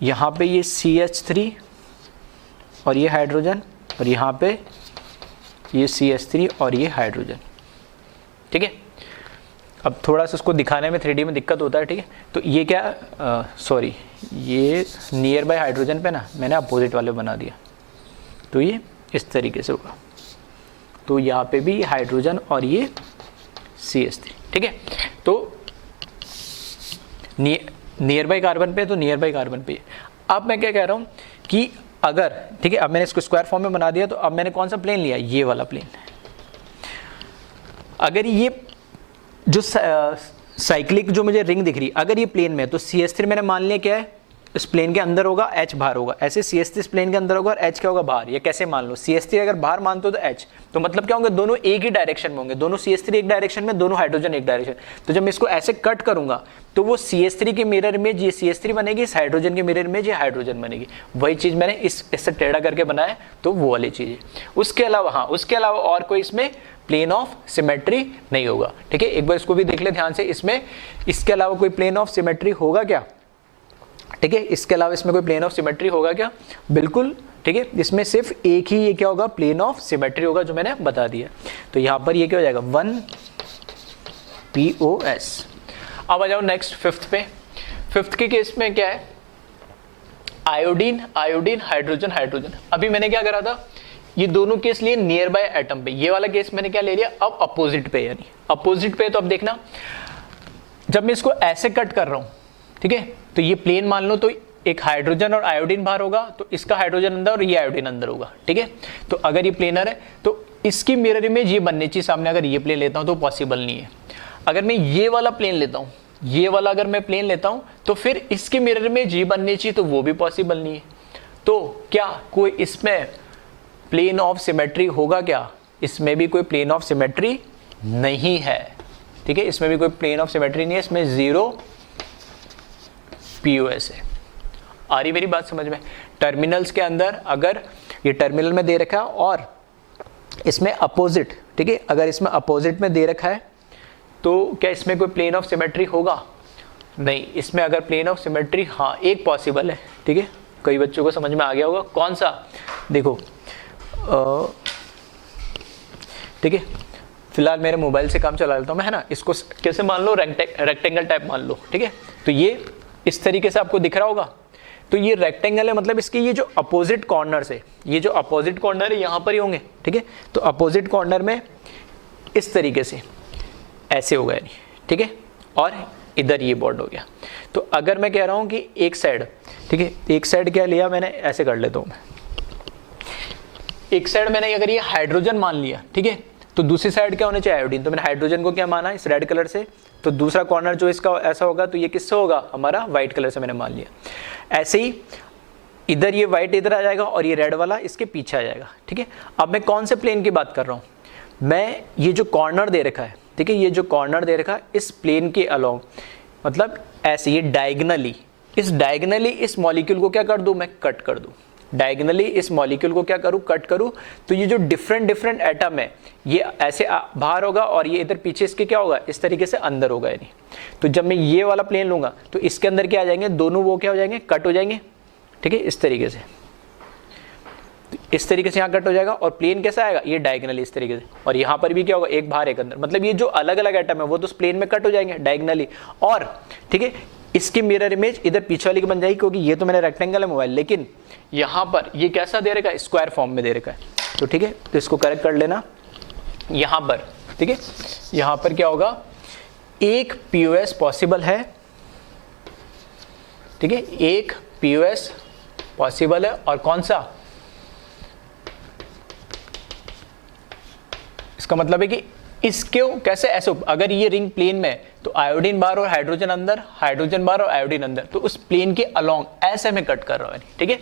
यहां पे ये CH3 और ये हाइड्रोजन, और यहां पे ये CH3 और ये हाइड्रोजन, ठीक है। अब थोड़ा सा उसको दिखाने में 3D में दिक्कत होता है, ठीक है। तो ये क्या, सॉरी, ये नियर बाय हाइड्रोजन पे ना मैंने अपोजिट वाले बना दिया, तो ये इस तरीके से होगा। तो यहाँ पे भी हाइड्रोजन और ये CH3, ठीक है। तो नियर बाय कार्बन पे, तो नियर बाय कार्बन पे। अब मैं क्या कह रहा हूँ कि अगर, ठीक है, अब मैंने इसको स्क्वायर फॉर्म में बना दिया, तो अब मैंने कौन सा प्लेन लिया, ये वाला प्लेन। अगर ये जो साइक्लिक जो मुझे रिंग दिख रही, अगर ये प्लेन में है, तो CH3 मैंने मान लिया क्या है, इस प्लेन के अंदर होगा, H बाहर होगा। ऐसे CH3 इस प्लेन के अंदर होगा और H क्या होगा, बाहर। ये कैसे मान लो, CH3 अगर बाहर मानते हो तो H, तो मतलब क्या होंगे, दोनों एक ही डायरेक्शन में होंगे, दोनों CH3 एक डायरेक्शन में, दोनों हाइड्रोजन एक डायरेक्शन। तो जब मैं इसको ऐसे कट करूंगा, तो वो CH3 की मिरर इमेज ये CH3 बनेगी, इस हाइड्रोजन की मिरर इमेज ये हाइड्रोजन बनेगी। वही चीज मैंने इससे टेढ़ा करके बनाया, तो वो वाली चीज है। उसके अलावा, हाँ, उसके अलावा और कोई इसमें प्लेन ऑफ सिमेट्री नहीं होगा, ठीक है। एक बार इसको भी देख ले ध्यान से, इसमें इसके अलावा कोई प्लेन ऑफ सिमेट्री होगा क्या, ठीक है। इसके अलावा इसमें कोई प्लेन ऑफ सिमेट्री होगा क्या, बिल्कुल, ठीक है। इसमें सिर्फ एक ही ये क्या होगा, प्लेन ऑफ सिमेट्री होगा, जो मैंने बता दिया। तो यहां पर ये क्या हो जाएगा, 1 POS। अब आ जाओ नेक्स्ट फिफ्थ पे। फिफ्थ के केस में क्या है, आयोडीन, आयोडीन, हाइड्रोजन, हाइड्रोजन। अभी मैंने क्या करा था, ये दोनों केस लिए नियर बाय एटम पे, ये वाला केस मैंने क्या ले लिया, अब अपोजिट पे, यानी अपोजिट पे। तो अब देखना, जब मैं इसको ऐसे कट कर रहा हूं, ठीक है, तो ये प्लेन मान लो, तो एक हाइड्रोजन और आयोडीन बाहर होगा, तो इसका हाइड्रोजन अंदर और ये आयोडीन अंदर होगा, ठीक है। तो अगर ये प्लेनर है, तो इसकी मिरर इमेज ये बननी चाहिए सामने। अगर ये प्लेन लेता हूं तो पॉसिबल नहीं है। अगर मैं ये वाला प्लेन लेता हूं, ये वाला अगर मैं प्लेन लेता हूं, तो फिर इसकी मिरर इमेज ये बननी चाहिए, तो वो भी पॉसिबल नहीं है। तो क्या कोई इसमें प्लेन ऑफ सिमेट्री होगा क्या, इसमें भी कोई प्लेन ऑफ सिमेट्री नहीं है, ठीक है। इसमें भी कोई प्लेन ऑफ सिमेट्री नहीं है, इसमें 0 POS है। आ रही मेरी बात समझ में? टर्मिनल्स के अंदर अगर ये टर्मिनल में दे रखा है और इसमें अपोजिट, ठीक है, अगर इसमें अपोजिट में दे रखा है, तो क्या इसमें कोई प्लेन ऑफ सिमेट्री होगा? नहीं, इसमें अगर प्लेन ऑफ सिमेट्री, हाँ एक पॉसिबल है, ठीक है, कई बच्चों को समझ में आ गया होगा। कौन सा? देखो ठीक है, फिलहाल मेरे मोबाइल से काम चला लेता हूँ मैं, है ना। इसको कैसे मान लो, रेक्टेंगल टाइप मान लो, ठीक है। तो ये इस तरीके से आपको दिख रहा होगा। तो ये रेक्टेंगल है, मतलब इसके ये जो अपोजिट कॉर्नर से, ये जो अपोजिट कॉर्नर है यहाँ पर ही होंगे, ठीक है। तो अपोजिट कॉर्नर में इस तरीके से ऐसे होगा यानी, ठीक है, और इधर ये बॉन्ड हो गया। तो अगर मैं कह रहा हूँ कि एक साइड, ठीक है, एक साइड क्या लिया मैंने, ऐसे कर लेता हूँ मैं, एक साइड मैंने अगर ये हाइड्रोजन मान लिया, ठीक है, तो दूसरी साइड क्या होना चाहिए, आयोडीन। तो मैंने हाइड्रोजन को क्या माना, इस रेड कलर से, तो दूसरा कॉर्नर जो इसका ऐसा होगा, तो ये किससे होगा, हमारा व्हाइट कलर से मैंने मान लिया। ऐसे ही इधर ये व्हाइट इधर आ जाएगा और ये रेड वाला इसके पीछे आ जाएगा, ठीक है। अब मैं कौन से प्लेन की बात कर रहा हूँ, मैं ये जो कॉर्नर दे रखा है, ठीक है, ये जो कॉर्नर दे रखा है इस प्लेन के अलोंग, मतलब ऐसे ये डायगनली, इस डायगनली इस मॉलिक्यूल को क्या कर दूं, मैं कट कर दूं, डायगनली इस मॉलिक्यूल को क्या करूं, कट करूं। तो ये जो डिफरेंट एटम है ये ऐसे बाहर होगा और ये इधर पीछे इसके क्या होगा, इस तरीके से अंदर होगा यानी। तो जब मैं ये वाला प्लेन लूंगा तो इसके अंदर क्या आ जाएंगे, दोनों वो क्या हो जाएंगे, कट हो जाएंगे, ठीक है, इस तरीके से, इस तरीके से यहाँ कट हो जाएगा। और प्लेन कैसा आएगा, ये डायगनली इस तरीके से, और यहाँ पर भी क्या होगा, एक बाहर एक अंदर, मतलब ये जो अलग अलग एटम है वो तो उस प्लेन में कट हो जाएंगे डायगनली। और ठीक है, इसकी मिरर इमेज इधर पीछे वाली की बन जाएगी, क्योंकि ये तो मैंने रेक्टेंगल है मोबाइल, लेकिन यहाँ पर ये कैसा दे रखा है, स्क्वायर फॉर्म में दे रखा है। तो ठीक है, तो इसको करेक्ट कर लेना यहाँ पर, ठीक है। यहाँ पर क्या होगा, एक पीओएस पॉसिबल है, ठीक है, एक पीओएस पॉसिबल है। और कौन सा, इसका मतलब है कि इसके कैसे ऐसे, अगर ये रिंग प्लेन में तो आयोडीन बाहर और हाइड्रोजन अंदर, हाइड्रोजन बाहर और आयोडीन अंदर, तो उस प्लेन के अलोंग ऐसे में कट कर रहा हूं, ठीक है।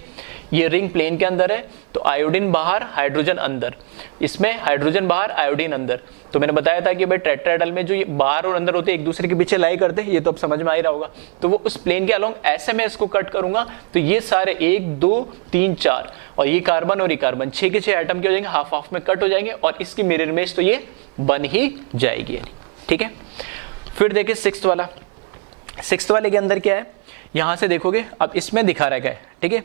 ये रिंग प्लेन के अंदर है तो आयोडीन बाहर हाइड्रोजन अंदर, इसमें हाइड्रोजन बाहर आयोडीन अंदर। तो मैंने बताया था कि भाई टेट्राहेड्रल में जो ये बाहर और अंदर होते हैं एक दूसरे के पीछे लाई करते हैं, ये तो अब समझ में आ ही रहा होगा। तो वो उस प्लेन के अलोंग ऐसे में इसको कट करूंगा तो ये सारे 1 2 3 4 और ये कार्बन और ये कार्बन 6 के 6 एटम के हो जाएंगे, हाफ हाफ में कट हो जाएंगे और इसकी मिरर इमेज तो ये बन ही जाएगी, ठीक है। फिर देखिए सिक्स्थ वाला, सिक्स्थ वाले के अंदर क्या है, यहां से देखोगे, अब इसमें दिखा रहा है, ठीक है,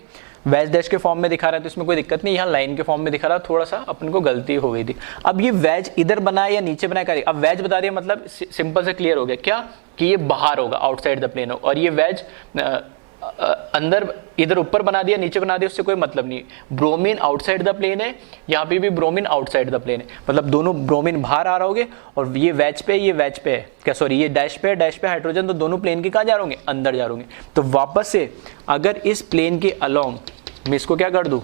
वैज डैश के फॉर्म में दिखा रहा है तो इसमें कोई दिक्कत नहीं, यहाँ लाइन के फॉर्म में दिखा रहा है, थोड़ा सा अपन को गलती हो गई थी। अब ये वैज इधर बना या नीचे बनाया करें, अब वैज बता दिया मतलब सिंपल से क्लियर हो गया क्या, कि ये बाहर होगा, आउटसाइड द प्लेन होगा, और ये वैज अंदर इधर ऊपर बना दिया नीचे बना दिया, उससे कोई मतलब नहीं। ब्रोमीन आउटसाइड द प्लेन है, यहाँ पे भी ब्रोमीन आउटसाइड द प्लेन है, मतलब दोनों ब्रोमीन बाहर आ रहे होंगे और ये वैज पे, ये वैज पे है क्या, सॉरी ये डैश पे है, डैश पे हाइड्रोजन, तो दोनों प्लेन के कहाँ जा रहे होंगे, अंदर जा रहे होंगे। तो वापस से अगर इस प्लेन के अलोंग मैं इसको क्या कर दूं,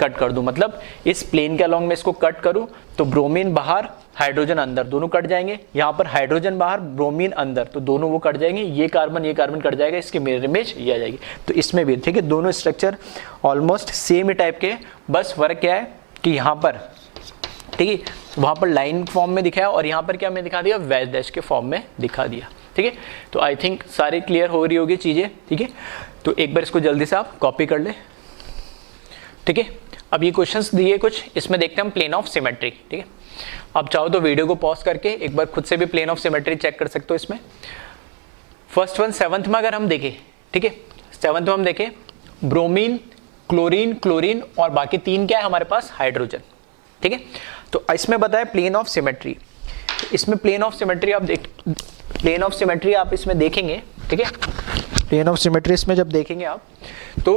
कट कर दूं, मतलब इस प्लेन के अलोंग में इसको कट करूं तो ब्रोमीन बाहर हाइड्रोजन अंदर, दोनों कट जाएंगे। यहाँ पर हाइड्रोजन बाहर ब्रोमीन अंदर, तो दोनों वो कट जाएंगे, ये कार्बन कट जाएगा, इसकी मिरर इमेज ये आ जाएगी। तो इसमें भी ठीक है, दोनों स्ट्रक्चर ऑलमोस्ट सेम ही टाइप के, बस फर्क क्या है कि यहाँ पर ठीक है वहाँ पर लाइन फॉर्म में दिखाया और यहाँ पर क्या मैं दिखा दिया, वैज डैश के फॉर्म में दिखा दिया, ठीक है। तो आई थिंक सारे क्लियर हो रही होगी चीज़ें, ठीक है। तो एक बार इसको जल्दी से आप कॉपी कर ले, ठीक है। अब ये क्वेश्चंस दिए कुछ, इसमें देखते हैं हम प्लेन ऑफ सिमेट्री, ठीक है। आप चाहो तो वीडियो को पॉज करके एक बार खुद से भी प्लेन ऑफ सिमेट्री चेक कर सकते हो इसमें। फर्स्ट वन 7th में अगर हम देखें, ठीक है, 7th में हम देखें ब्रोमीन, क्लोरीन, क्लोरीन और बाकी 3 क्या है हमारे पास, हाइड्रोजन, ठीक है। तो इसमें बताया प्लेन ऑफ सिमेट्री, इसमें प्लेन ऑफ सिमेट्री आप प्लेन ऑफ सिमेट्री आप इसमें देखेंगे, ठीक है। प्लेन ऑफ सिमेट्री इसमें जब देखेंगे आप तो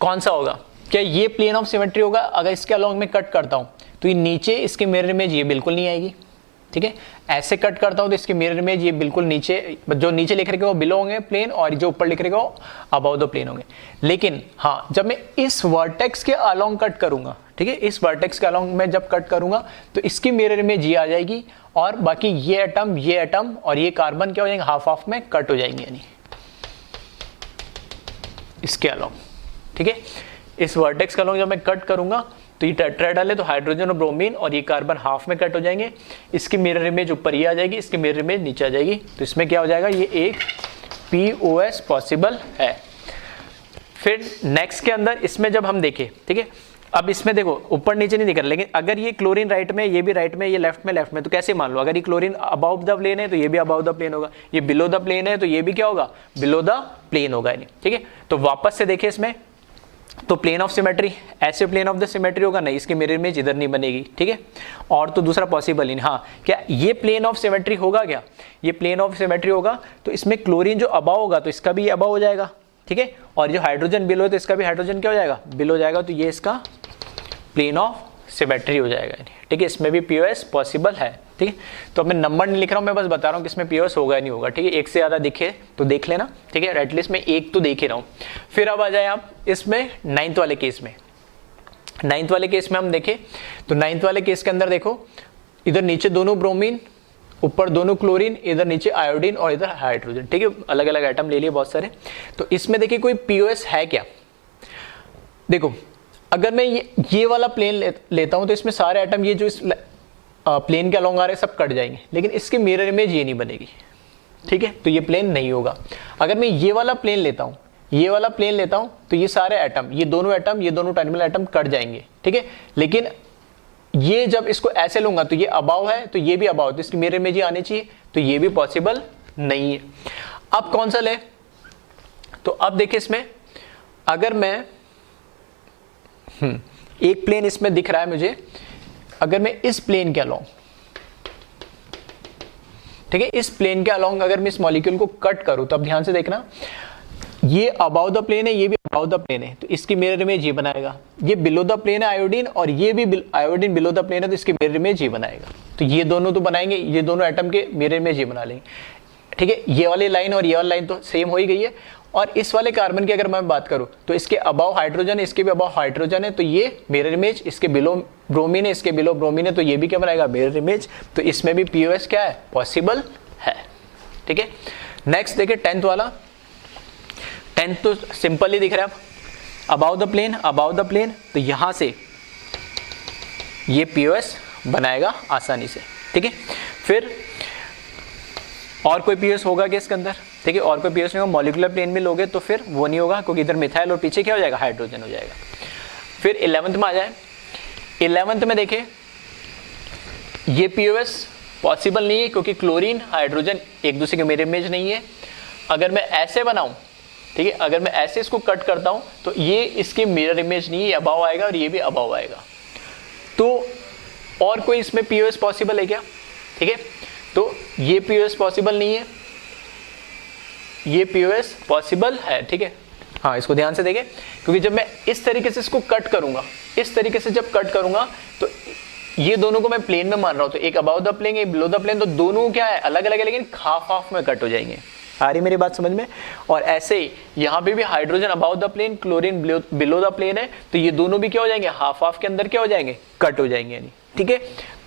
कौन सा होगा, क्या ये प्लेन ऑफ सिमेट्री होगा, अगर इसके अलोंग में कट करता हूं तो ये नीचे इसके मिरर इमेज ये बिल्कुल नहीं आएगी, ठीक है। ऐसे कट करता हूं तो इसके मिरर इमेज ये बिल्कुल नीचे, जो नीचे लिख रहे वो बिलो होंगे प्लेन और जो ऊपर लिख रहे वो अबव द प्लेन होंगे। लेकिन हाँ, जब मैं इस वर्टेक्स के अलोंग कट करूंगा, ठीक है, इस वर्टेक्स के अलोंग में जब कट करूंगा तो इसकी मिरर इमेज ये आ जाएगी और बाकी ये एटम और ये कार्बन क्या हो जाएंगे, हाफ हाफ में कट हो जाएंगे, यानी इसके अलोंग, ठीक है। इस वर्टेक्स का अलोंग जब मैं कट करूंगा तो ये टेट्राहेड्रल है तो हाइड्रोजन और ब्रोमीन और ये कार्बन हाफ में कट हो जाएंगे, इसकी मिरर इमेज ऊपर ये आ जाएगी, इसकी मिरर इमेज नीचे आ जाएगी। तो इसमें क्या हो जाएगा, ये एक पीओएस पॉसिबल है। फिर नेक्स्ट के अंदर इसमें जब हम देखें, ठीक है, अब इसमें देखो ऊपर नीचे नहीं दिख रहा, लेकिन अगर ये क्लोरीन राइट में, ये भी राइट में, ये लेफ्ट में, तो कैसे मान लो, अगर ये क्लोरीन अबाउट द प्लेन है तो ये भी अबाउट द प्लेन होगा, ये बिलो द प्लेन है तो ये भी क्या होगा, बिलो द प्लेन होगा। ठीक है, तो वापस से देखिए इसमें, तो प्लेन ऑफ सिमेट्री, ऐसे प्लेन ऑफ द सिमेट्री होगा नहीं, इसकी मिरर इमेज इधर नहीं बनेगी। ठीक है, और तो दूसरा पॉसिबल ही नहीं। हाँ, क्या ये प्लेन ऑफ सिमेट्री होगा, क्या ये प्लेन ऑफ सिमेट्री होगा, तो इसमें क्लोरीन जो अबाव होगा तो इसका भी अबाव हो जाएगा। ठीक है, और जो हाइड्रोजन बिलो है तो इसका भी हाइड्रोजन क्या हो जाएगा, बिलो हो जाएगा, तो ये इसका प्लेन ऑफ सिमेट्री हो जाएगा। ठीक है, इसमें भी पीओएस पॉसिबल है। ठीक है, तो अब मैं नंबर नहीं लिख रहा हूँ, मैं बस बता रहा हूँ कि इसमें पीओएस होगा नहीं होगा। ठीक है, एक से ज़्यादा दिखे तो देख लेना। ठीक है, एटलीस्ट मैं एक तो देख ही रहा हूँ। फिर अब आ जाए आप इसमें 9th वाले केस में। 9th वाले केस में हम देखें तो 9th वाले केस के अंदर देखो, इधर नीचे दोनों ब्रोमीन, ऊपर दोनों क्लोरीन, इधर नीचे आयोडीन और इधर हाइड्रोजन। ठीक है, अलग अलग आइटम ले लिए बहुत सारे। तो इसमें देखिए कोई पीओएस है क्या, देखो अगर मैं ये वाला प्लेन लेता हूं तो इसमें सारे एटम ये जो इस प्लेन के अलोंग आ रहे सब कट जाएंगे, लेकिन इसकी मिरर इमेज ये नहीं बनेगी। ठीक है, तो ये प्लेन नहीं होगा। अगर मैं ये वाला प्लेन लेता हूं, ये वाला प्लेन लेता हूं, तो ये सारे एटम, ये दोनों टर्मिनल एटम कट जाएंगे। ठीक है, लेकिन ये जब इसको ऐसे लूंगा तो ये अबाव है, तो ये भी अबाव, तो इसकी मिरर इमेज आनी चाहिए, तो ये भी पॉसिबल नहीं है। अब कौन सा ले, तो अब देखिए इसमें अगर मैं एक प्लेन इसमें दिख रहा है मुझे, अगर मैं इस प्लेन के अलोंग, ठीक है, इस प्लेन के अलोंग अगर मैं इस मॉलिक्यूल को कट करूं, तो अब ध्यान से देखना, ये अबाउ द प्लेन है, ये भी अबाउ द प्लेन है, तो इसकी मिरर इमेज ये बनाएगा। ये बिलो द प्लेन है आयोडीन, और ये भी आयोडीन बिलो द प्लेन है, तो इसकी मिरर इमेज ये बनाएगा। तो ये दोनों तो बनाएंगे, ये दोनों एटम के मिरर इमेज ये बना लेंगे। ठीक है, ये वाली लाइन और ये वाली लाइन तो सेम हो ही गई है। और इस वाले कार्बन की अगर मैं बात करूं तो इसके अबाव हाइड्रोजन है, इसके भी अबाव हाइड्रोजन है, तो ये मिरर इमेज, इसके बिलो ब्रोमीन है, इसके बिलो ब्रोमीन है, तो ये भी क्या बनाएगा, मिरर इमेज। तो इसमें भी पीओएस क्या है, पॉसिबल है। ठीक है, नेक्स्ट देखिए 10th वाला। 10th तो सिंपल ही दिख रहा है, अबाव द प्लेन, तो यहां से ये पीओएस बनाएगा आसानी से। ठीक है, फिर और कोई पीओएस होगा क्या इसके अंदर, ठीक है, और कोई पीओएस नहीं होगा। मॉलिक्यूलर प्लेन में लोगे तो फिर वो नहीं होगा, क्योंकि इधर मिथाइल और पीछे क्या हो जाएगा, हाइड्रोजन हो जाएगा। फिर 11th में आ जाए, 11th में देखें ये पीओएस पॉसिबल नहीं है, क्योंकि क्लोरीन हाइड्रोजन एक दूसरे के मिरर इमेज नहीं है। अगर मैं ऐसे बनाऊं, ठीक है, अगर मैं ऐसे इसको कट करता हूं तो ये इसकी मिरर इमेज नहीं है, अबाव आएगा और ये भी अबाव आएगा। तो और कोई इसमें पीओएस पॉसिबल है क्या, ठीक है, तो ये पीओएस पॉसिबल नहीं है, ये पीओएस पॉसिबल है। ठीक है, हाँ इसको ध्यान से देखें, क्योंकि जब मैं इस तरीके से इसको कट करूंगा, इस तरीके से जब कट करूंगा तो ये दोनों को मैं प्लेन में मान रहा हूं, तो एक अबाव द प्लेन, एक बिलो द प्लेन, तो दोनों क्या है, अलग अलग है, लेकिन हाफ हाफ में कट हो जाएंगे। आ रही मेरी बात समझ में। और ऐसे ही यहाँ पे भी hydrogen above the plane, chlorine below the plane है, तो ये दोनों भी क्या हो जाएंगे, हाफ हाफ के अंदर क्या हो जाएंगे, कट हो जाएंगे यानी। ठीक है,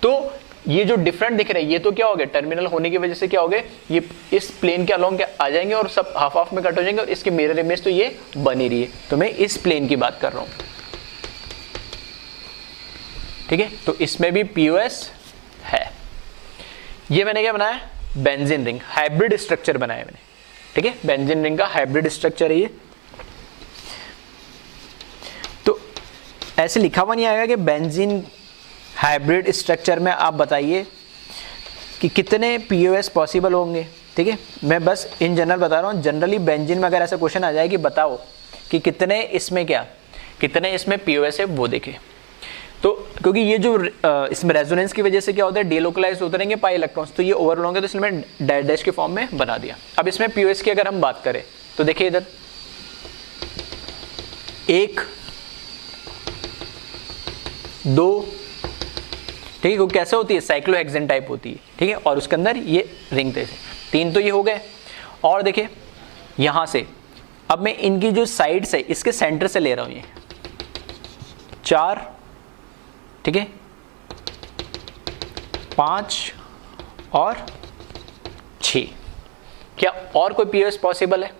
तो ये जो डिफरेंट दिख रहे हैं ये तो क्या हो गए, टर्मिनल होने की वजह से क्या हो गए, ये इस प्लेन के अलोंग आ जाएंगे और सब हाफ हाफ में कट हो जाएंगे, और इसकी मिरर इमेज तो ये बनी रही है। तो मैं इस प्लेन की बात कर रहा हूं। ठीक है, तो इसमें भी पीओएस है। ये मैंने क्या बनाया, बेंजीन रिंग, हाइब्रिड स्ट्रक्चर बनाया मैंने। ठीक है, बेंजीन रिंग का हाइब्रिड स्ट्रक्चर है ये। तो ऐसे लिखा हुआ नहीं आएगा कि बेंजीन हाइब्रिड स्ट्रक्चर में आप बताइए कि कितने पीओएस पॉसिबल होंगे। ठीक है, मैं बस इन जनरल बता रहा हूँ। जनरली बेंजीन में अगर ऐसा क्वेश्चन आ जाए कि बताओ कि कितने इसमें पीओएस है, वो देखें। तो क्योंकि ये जो इसमें रेजोनेंस की वजह से क्या होता है, डेलोकलाइज होते रहेंगे पाई इलेक्ट्रॉन्स, तो ये ओवरऑल होंगे, तो इसलिए मैं डैश डैश के फॉर्म में बना दिया। अब इसमें पीओएस की अगर हम बात करें तो देखिए इधर 1 2, ठीक है, क्योंकि कैसे होती है, साइक्लोहेक्सेन टाइप होती है। ठीक है, और उसके अंदर ये रिंग थे 3, तो ये हो गए। और देखिए यहां से अब मैं इनकी जो साइड्स है इसके सेंटर से ले रहा हूं, ये 4, ठीक है, 5 और 6। क्या और कोई पीओएस पॉसिबल है?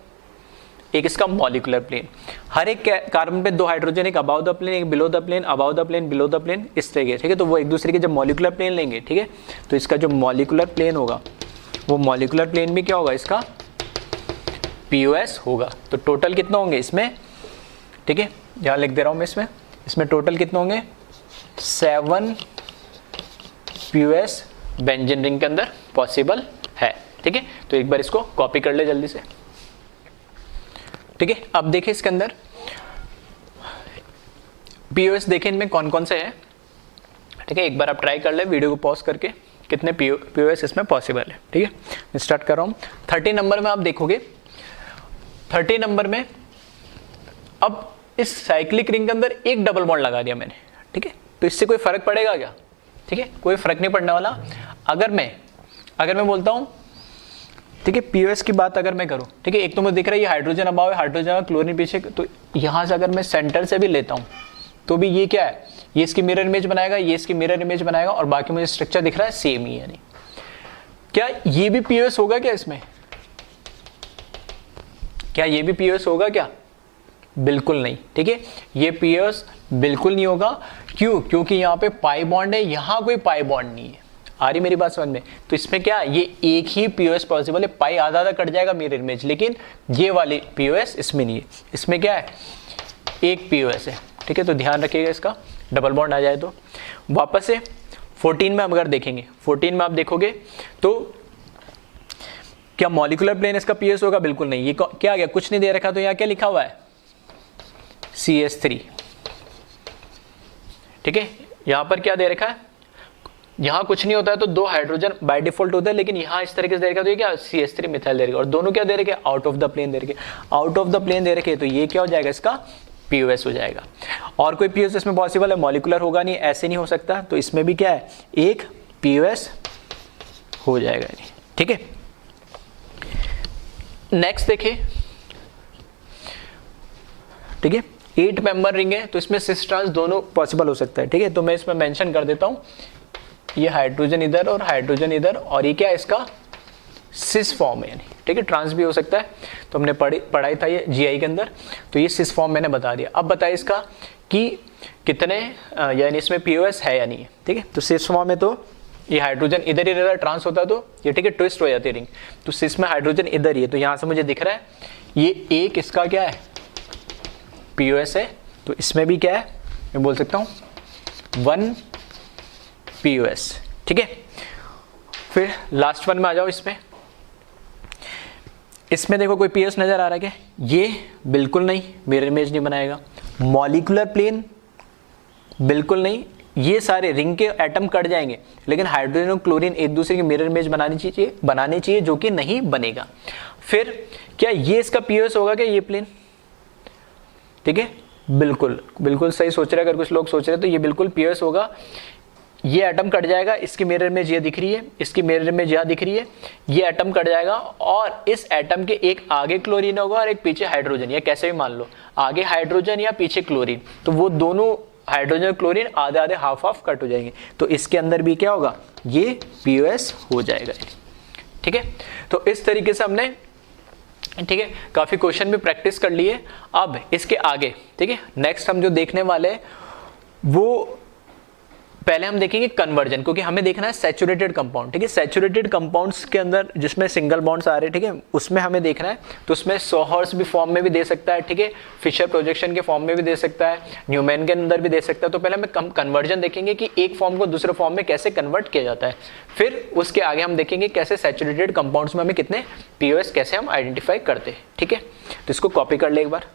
एक इसका मॉलिक्यूलर प्लेन, हर एक कार्बन पे 2 हाइड्रोजन, एक अबाव द प्लेन, एक below the plane, above the plane, below the plane, इस तरीके। ठीक है, तो वो एक दूसरे के जब मॉलिक्यूलर प्लेन लेंगे, ठीक है, तो इसका जो मॉलिक्यूलर प्लेन होगा वो मॉलिक्यूलर प्लेन भी क्या होगा, इसका पीओएस होगा। तो टोटल कितना होंगे इसमें, ठीक है, यहाँ लिख दे रहा हूँ मैं इसमें टोटल कितने होंगे 7 पीओएस बेंजीन रिंग के अंदर पॉसिबल है। ठीक है, तो एक बार इसको कॉपी कर ले जल्दी से। ठीक है, अब देखिए इसके अंदर पीओएस देखें इनमें कौन कौन से हैं। ठीक है, एक बार आप ट्राई कर ले वीडियो को पॉज करके कितने पीओएस इसमें पॉसिबल है। ठीक है, मैं स्टार्ट कर रहा हूँ। 30 नंबर में आप देखोगे 30 नंबर में अब इस साइक्लिक रिंग के अंदर एक डबल बॉन्ड लगा दिया मैंने। ठीक है, तो इससे कोई फर्क पड़ेगा क्या? ठीक है, कोई फर्क नहीं पड़ने वाला। अगर मैं बोलता हूँ, ठीक है, पीओएस की बात अगर मैं करूँ, ठीक है, एक तो मुझे दिख रहा है ये हाइड्रोजन अभाव है, हाइड्रोजन क्लोरीन पीछे, तो यहाँ से अगर मैं सेंटर से भी लेता हूँ तो भी ये क्या है, ये इसकी मिरर इमेज बनाएगा, ये इसकी मिरर इमेज बनाएगा, और बाकी मुझे स्ट्रक्चर दिख रहा है सेम ही। यानी क्या ये भी पीओएस होगा क्या इसमें? क्या ये भी पीओएस होगा क्या? बिल्कुल नहीं। ठीक है, ये पीओएस बिल्कुल नहीं होगा। क्यों? क्योंकि यहाँ पे पाई बॉन्ड है, यहाँ कोई पाई बॉन्ड नहीं है। आ रही मेरी बात समझ में? तो इसमें क्या, ये एक ही पीओएस पॉसिबल है। पाई आधा आधा कट जाएगा मिरर इमेज, लेकिन ये वाली पीओएस इसमें नहीं है। इसमें क्या है, एक पीओएस है। ठीक है, तो ध्यान रखिएगा इसका, डबल बॉन्ड आ जाए तो। वापस से 14 में अगर देखेंगे, 14 में आप देखोगे तो क्या मॉलिक्यूलर प्लेन इसका पीओएस होगा? बिल्कुल नहीं। ये क्या आ गया, कुछ नहीं दे रखा, तो यहाँ क्या लिखा हुआ है CH3। ठीक है, यहां पर क्या दे रखा है, यहां कुछ नहीं होता है तो 2 हाइड्रोजन बाय डिफॉल्ट होता है, लेकिन यहां इस तरीके से दे रखा तो ये क्या CH3 मिथाइल दे रखा, और दोनों क्या दे रखे, आउट ऑफ द प्लेन दे रखे। आउट ऑफ द प्लेन दे रखे तो ये क्या हो जाएगा, इसका पीओएस हो जाएगा। और कोई पीओएस इसमें पॉसिबल है? मॉलिक्यूलर होगा नहीं, ऐसे नहीं हो सकता, तो इसमें भी क्या है, एक पीओएस हो जाएगा। ठीक है, नेक्स्ट देखिए। ठीक है, 8 मेंबर रिंग है, तो इसमें सिस ट्रांस दोनों पॉसिबल हो सकता है। ठीक है, तो मैं इसमें मेंशन कर देता हूं, ये हाइड्रोजन इधर और हाइड्रोजन इधर, और ये क्या है, इसका सिस फॉर्म है। ठीक है, ट्रांस भी हो सकता है, तो हमने पढ़ाई था ये जीआई के अंदर, तो ये सिस फॉर्म मैंने बता दिया। अब बताइए इसका कि कितने यानी इसमें पीओएस है या नहीं है। ठीक है, तो सिस फॉर्म में तो ये हाइड्रोजन इधर ही इधर ट्रांस होता तो ये, ठीक है, ट्विस्ट हो जाती रिंग। तो सिस में हाइड्रोजन इधर ही है, तो यहां से मुझे दिख रहा है ये एक इसका क्या है, पीओएस है। तो इसमें भी क्या है, मैं बोल सकता हूं 1 पीओएस। ठीक है, फिर लास्ट वन में आ जाओ। इसमें देखो कोई पीओएस नजर आ रहा है क्या? ये बिल्कुल नहीं, मिरर इमेज नहीं बनाएगा। मॉलिक्यूलर प्लेन बिल्कुल नहीं, ये सारे रिंग के एटम कट जाएंगे, लेकिन हाइड्रोजन और क्लोरीन एक दूसरे की मिरर इमेज बनानी चाहिए, जो कि नहीं बनेगा। फिर क्या ये इसका पीओएस होगा क्या, ये प्लेन? ठीक है, बिल्कुल सही सोच रहे हैं। अगर कुछ लोग सोच रहे हैं तो ये बिल्कुल पीओएस होगा। ये एटम कट जाएगा, इसकी मिरर इमेज ये दिख रही है, इसकी मिरर इमेज यहाँ दिख रही है, ये एटम कट जाएगा, और इस एटम के एक आगे क्लोरीन होगा और एक पीछे हाइड्रोजन, या कैसे भी मान लो, आगे हाइड्रोजन या पीछे क्लोरीन, तो वो दोनों हाइड्रोजन क्लोरीन आधे आधे हाफ कट हो जाएंगे। तो इसके अंदर भी क्या होगा, ये पीओएस हो जाएगा। ठीक है, तो इस तरीके से हमने, ठीक है, काफी क्वेश्चन भी प्रैक्टिस कर लिए। अब इसके आगे, ठीक है, नेक्स्ट हम जो देखने वाले हैं वो पहले हम देखेंगे कन्वर्जन, क्योंकि हमें देखना है सैचुरेटेड कंपाउंड। ठीक है, सैचुरेटेड कंपाउंड्स के अंदर जिसमें सिंगल बॉन्ड्स आ रहे हैं, ठीक है, उसमें हमें देखना है। तो उसमें सोहर्स भी फॉर्म में भी दे सकता है, ठीक है, फिशर प्रोजेक्शन के फॉर्म में भी दे सकता है, न्यूमैन के अंदर भी दे सकता है। तो पहले हमें कन्वर्जन देखेंगे कि एक फॉर्म को दूसरे फॉर्म में कैसे कन्वर्ट किया जाता है। फिर उसके आगे हम देखेंगे कैसे सैचुरेटेड कंपाउंड्स में हमें कितने पीओएस कैसे हम आइडेंटिफाई करते हैं। ठीक है, तो इसको कॉपी कर ले एक बार।